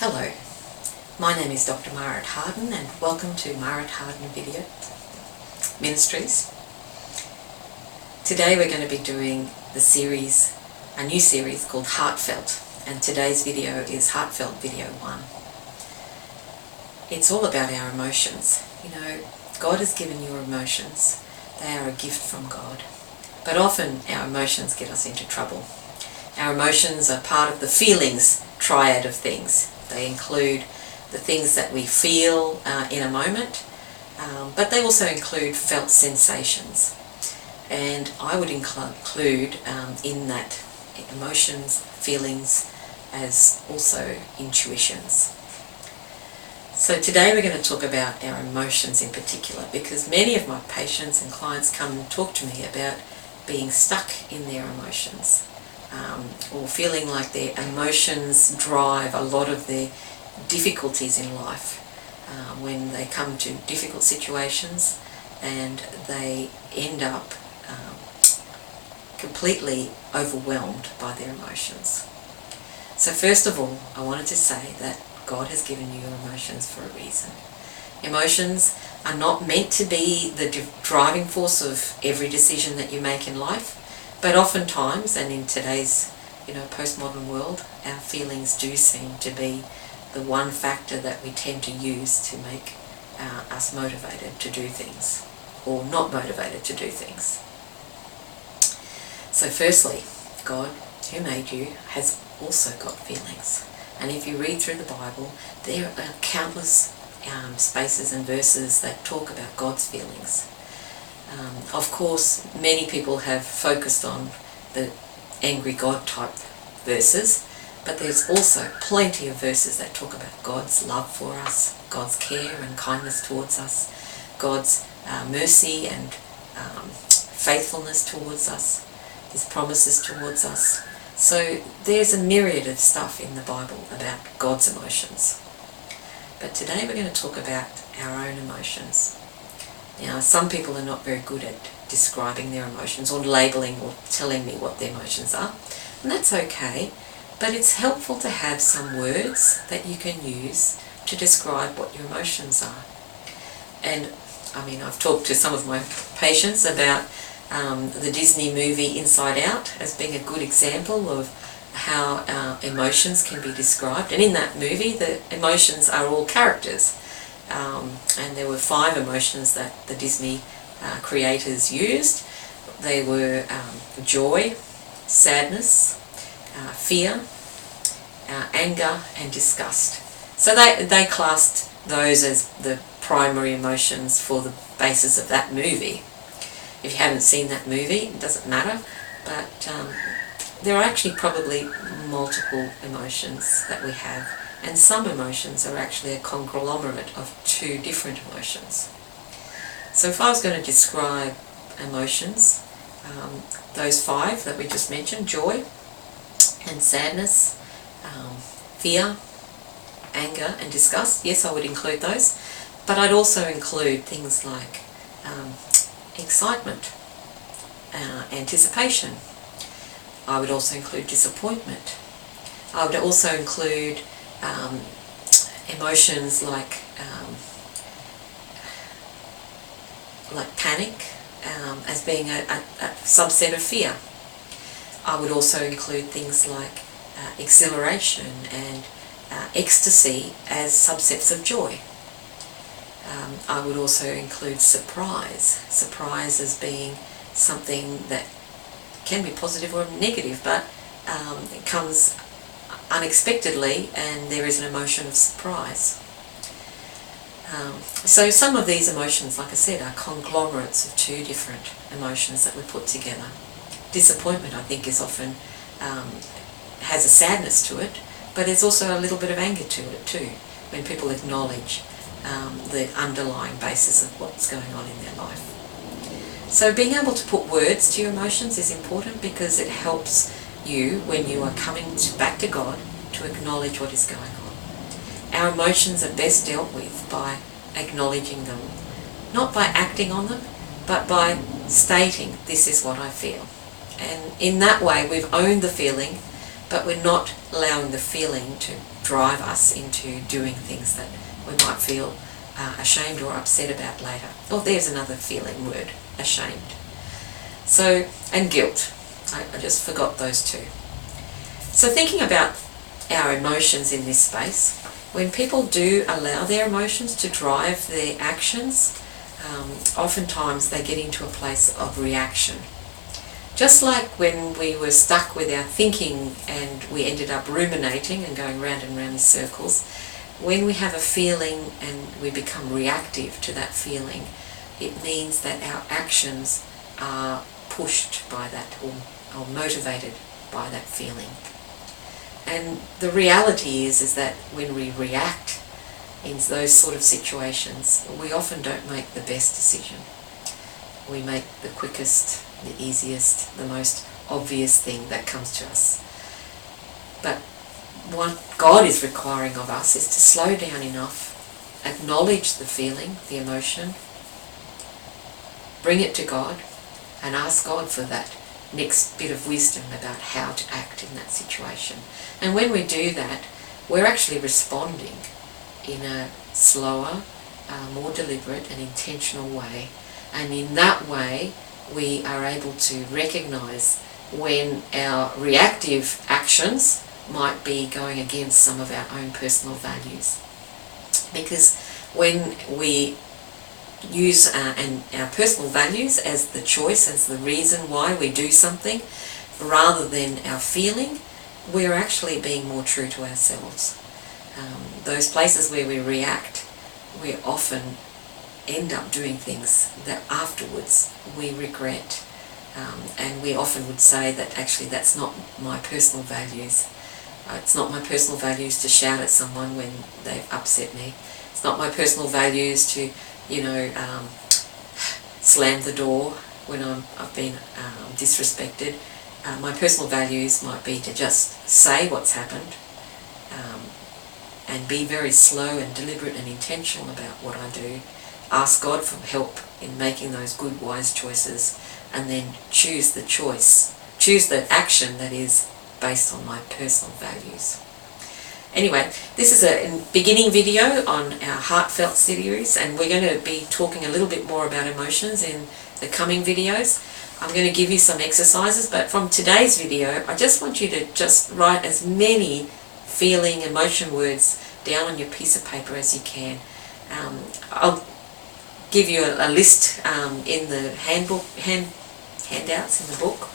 Hello, my name is Dr. Marit Harden and welcome to Marit Harden Video Ministries. Today we're going to be doing a new series called Heartfelt, and today's video is Heartfelt Video 1. It's all about our emotions. You know, God has given you emotions. They are a gift from God. But often our emotions get us into trouble. Our emotions are part of the feelings triad of things. They include the things that we feel in a moment, but they also include felt sensations. And I would include in that emotions, feelings, as also intuitions. So today we're going to talk about our emotions in particular, because many of my patients and clients come and talk to me about being stuck in their emotions. Or feeling like their emotions drive a lot of their difficulties in life when they come to difficult situations and they end up completely overwhelmed by their emotions. So first of all, I wanted to say that God has given you emotions for a reason. Emotions are not meant to be the driving force of every decision that you make in life. But oftentimes, and in today's postmodern world, our feelings do seem to be the one factor that we tend to use to make us motivated to do things, or not motivated to do things. So firstly, God, who made you, has also got feelings. And if you read through the Bible, there are countless spaces and verses that talk about God's feelings. Of course, many people have focused on the angry God type verses, but there's also plenty of verses that talk about God's love for us, God's care and kindness towards us, God's mercy and faithfulness towards us, His promises towards us. So there's a myriad of stuff in the Bible about God's emotions. But today we're going to talk about our own emotions. Now, some people are not very good at describing their emotions or labeling or telling me what their emotions are, and that's okay, but it's helpful to have some words that you can use to describe what your emotions are. And I've talked to some of my patients about the Disney movie Inside Out as being a good example of how emotions can be described. And in that movie, the emotions are all characters. And there were 5 emotions that the Disney creators used. They were joy, sadness, fear, anger and disgust. So they classed those as the primary emotions for the basis of that movie. If you haven't seen that movie, it doesn't matter, but there are actually probably multiple emotions that we have. And some emotions are actually a conglomerate of 2 different emotions. So if I was going to describe emotions, those 5 that we just mentioned, joy and sadness, fear, anger and disgust, yes, I would include those. But I'd also include things like excitement, anticipation. I would also include disappointment. I would also include emotions like panic as being a subset of fear. I would also include things like exhilaration and ecstasy as subsets of joy. I would also include surprise as being something that can be positive or negative, but it comes unexpectedly, and there is an emotion of surprise. So some of these emotions, like I said, are conglomerates of 2 different emotions that we put together. Disappointment, I think, is often has a sadness to it, but there's also a little bit of anger to it too, when people acknowledge the underlying basis of what's going on in their life. So being able to put words to your emotions is important, because it helps you, when you are coming back to God, to acknowledge what is going on. Our emotions are best dealt with by acknowledging them, not by acting on them, but by stating, this is what I feel. And in that way, we've owned the feeling, but we're not allowing the feeling to drive us into doing things that we might feel ashamed or upset about later. Oh, there's another feeling word, ashamed. So, and guilt. I just forgot those two. So thinking about our emotions in this space, when people do allow their emotions to drive their actions, oftentimes they get into a place of reaction. Just like when we were stuck with our thinking and we ended up ruminating and going round and round in circles, when we have a feeling and we become reactive to that feeling, it means that our actions are pushed by that or motivated by that feeling. And the reality is that when we react in those sort of situations, we often don't make the best decision. We make the quickest, the easiest, the most obvious thing that comes to us. But what God is requiring of us is to slow down enough, acknowledge the feeling, the emotion, bring it to God, and ask God for that next bit of wisdom about how to act in that situation. And when we do that, we're actually responding in a slower, more deliberate and intentional way. And in that way, we are able to recognize when our reactive actions might be going against some of our own personal values. Because when we use our personal values as the choice, as the reason why we do something, rather than our feeling, we're actually being more true to ourselves. Those places where we react, we often end up doing things that afterwards we regret. And we often would say that actually that's not my personal values. It's not my personal values to shout at someone when they've upset me. It's not my personal values to slam the door when I've been disrespected. My personal values might be to just say what's happened and be very slow and deliberate and intentional about what I do. Ask God for help in making those good, wise choices, and then choose the action that is based on my personal values. Anyway, this is a beginning video on our Heartfelt series, and we're going to be talking a little bit more about emotions in the coming videos. I'm going to give you some exercises, but from today's video, I just want you to just write as many feeling, emotion words down on your piece of paper as you can. I'll give you a list in the handouts in the book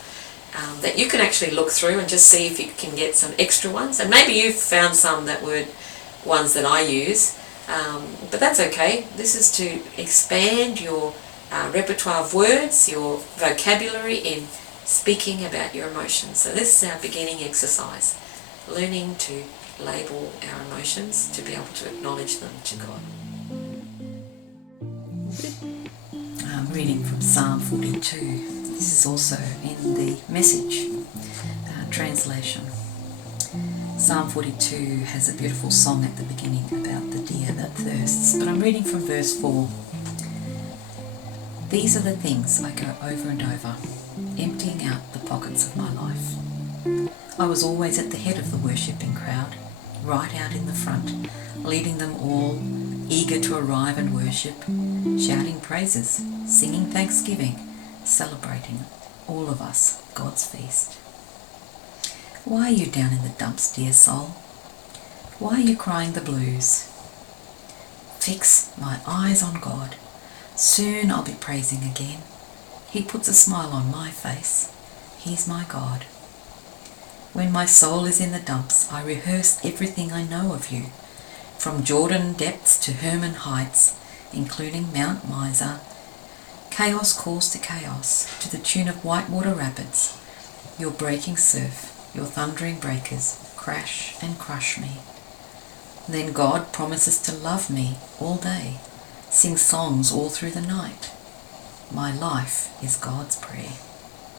that you can actually look through and just see if you can get some extra ones. And maybe you've found some that were ones that I use, but that's okay. This is to expand your repertoire of words, your vocabulary in speaking about your emotions. So this is our beginning exercise, learning to label our emotions, to be able to acknowledge them to God. I'm reading from Psalm 42. This is also in the Message translation. Psalm 42 has a beautiful song at the beginning about the deer that thirsts, but I'm reading from verse 4. These are the things I go over and over, emptying out the pockets of my life. I was always at the head of the worshipping crowd, right out in the front, leading them all, eager to arrive and worship, shouting praises, singing thanksgiving, celebrating, all of us, God's feast. Why are you down in the dumps, dear soul? Why are you crying the blues? Fix my eyes on God. Soon I'll be praising again. He puts a smile on my face. He's my God. When my soul is in the dumps, I rehearse everything I know of you, from Jordan depths to Hermon heights, including Mount Miser. Chaos calls to chaos, to the tune of whitewater rapids. Your breaking surf, your thundering breakers, crash and crush me. Then God promises to love me all day, sing songs all through the night. My life is God's prayer.